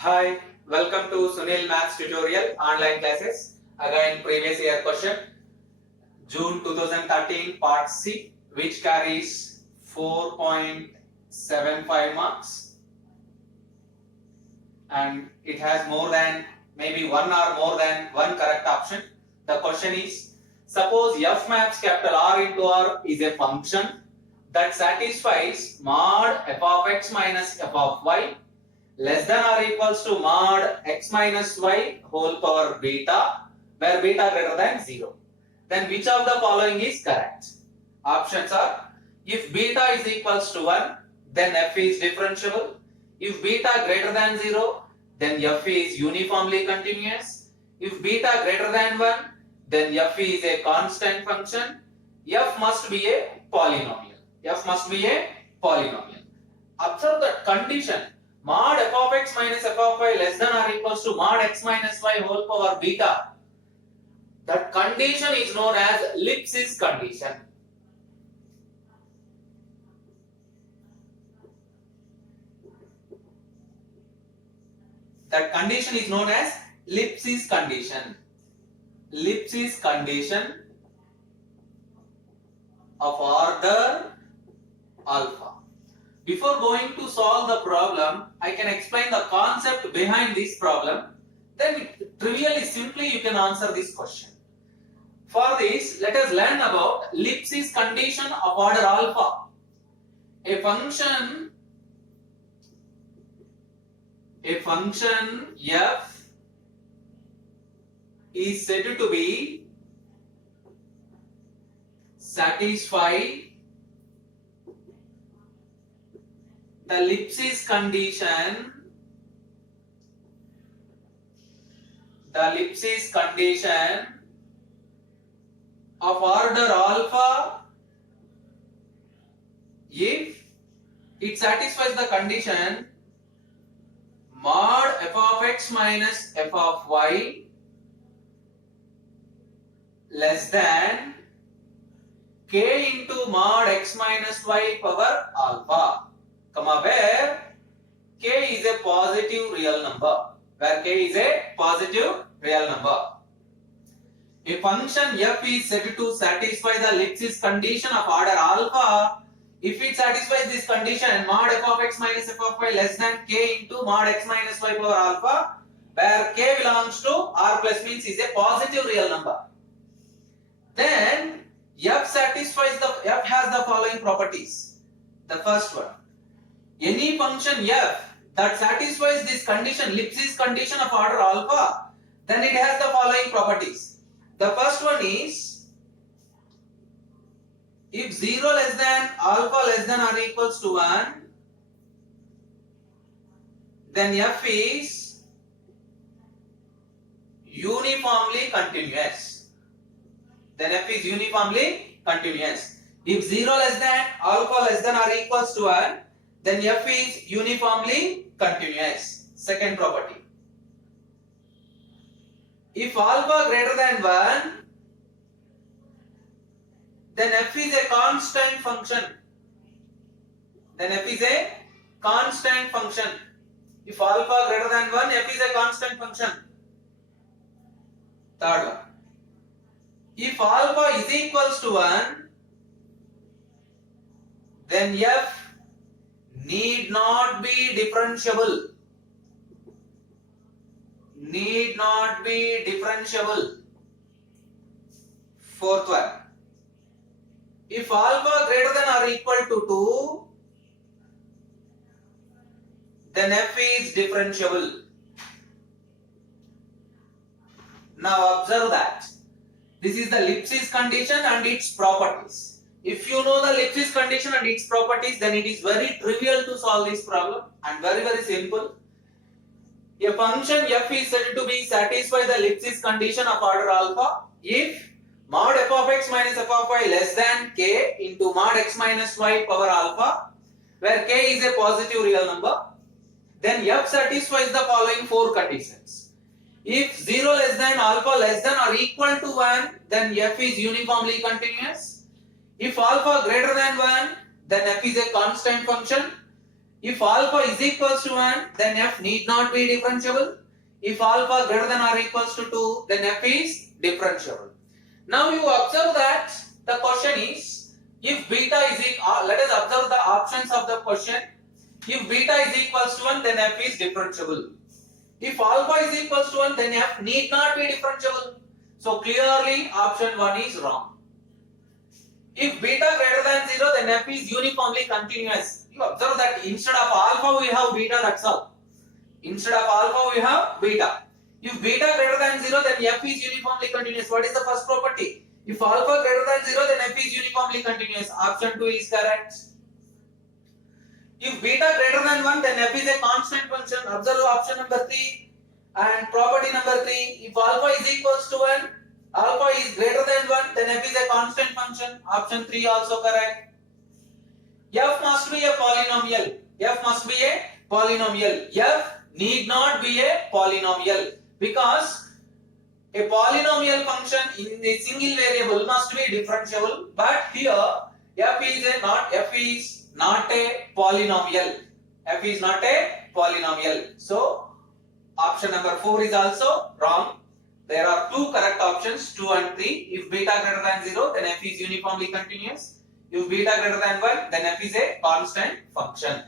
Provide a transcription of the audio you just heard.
Hi, welcome to Sunil Maths tutorial online classes. Again, previous year question, June 2013 part C, which carries 4.75 marks, and it has more than maybe one or more than one correct option. The question is, suppose f maps capital R into R is a function that satisfies mod f of x minus f of y less than or equals to mod x minus y whole power beta, where beta greater than 0. Then which of the following is correct? Options are, if beta is equals to 1, then f is differentiable. If beta greater than 0, then f is uniformly continuous. If beta greater than 1, then f is a constant function. F must be a polynomial. F must be a polynomial. Observe that condition. Mod f of x minus f of y less than or equals to mod x minus y whole power beta. That condition is known as Lipschitz condition. That condition is known as Lipschitz condition. Lipschitz condition of order alpha. Before going to solve the problem, I can explain the concept behind this problem. Then trivially, simply you can answer this question. For this, let us learn about Lipschitz condition of order alpha. A function f is said to be satisfy the Lipschitz condition. The Lipschitz condition of order alpha if it satisfies the condition mod f of x minus f of y less than k into mod x minus y power alpha, comma, where k is a positive real number. Where k is a positive real number. A function f is said to satisfy the Lipschitz condition of order alpha if it satisfies this condition mod f of x minus f of y less than k into mod x minus y power alpha, where k belongs to r plus means is a positive real number. Then f has the following properties. The first one, any function f that satisfies this condition, Lipschitz condition of order alpha, then it has the following properties. The first one is, if 0 less than alpha less than or equals to 1, then f is uniformly continuous. Then f is uniformly continuous. If 0 less than alpha less than or equals to 1, then f is uniformly continuous. Second property. If alpha greater than 1, then f is a constant function. Then f is a constant function. If alpha greater than 1, f is a constant function. Third one. If alpha is equals to 1, then f need not be differentiable. Need not be differentiable. Fourth one. If alpha greater than or equal to 2, then f is differentiable. Now observe that this is the Lipschitz condition and its properties. If you know the Lipschitz condition and its properties, then it is very trivial to solve this problem and very simple. A function f is said to be satisfy the Lipschitz condition of order alpha if mod f of x minus f of y less than k into mod x minus y power alpha, where k is a positive real number. Then f satisfies the following four conditions. If 0 less than alpha less than or equal to 1, then f is uniformly continuous. If alpha greater than 1, then f is a constant function. If alpha is equals to 1, then f need not be differentiable. If alpha greater than or equals to 2, then f is differentiable. Now you observe that the question is, if beta is equal, let us observe the options of the question. If beta is equals to 1, then f is differentiable. If alpha is equals to 1, then f need not be differentiable. So clearly option 1 is wrong. If beta greater than 0, then f is uniformly continuous. You observe that instead of alpha we have beta, that's all. Instead of alpha we have beta. If beta greater than 0, then f is uniformly continuous. What is the first property? If alpha greater than 0, then f is uniformly continuous. Option 2 is correct. If beta greater than 1, then f is a constant function. Observe option number 3. And property number 3, if alpha is equals to 1, alpha is greater than 1, then f is a constant function. Option 3 also correct. F must be a polynomial. F must be a polynomial. F need not be a polynomial, because a polynomial function in a single variable must be differentiable, but here f is not a polynomial. F is not a polynomial. So option number 4 is also wrong. There are two correct options, 2 and 3. If beta greater than 0, then f is uniformly continuous. If beta greater than 1, then f is a constant function.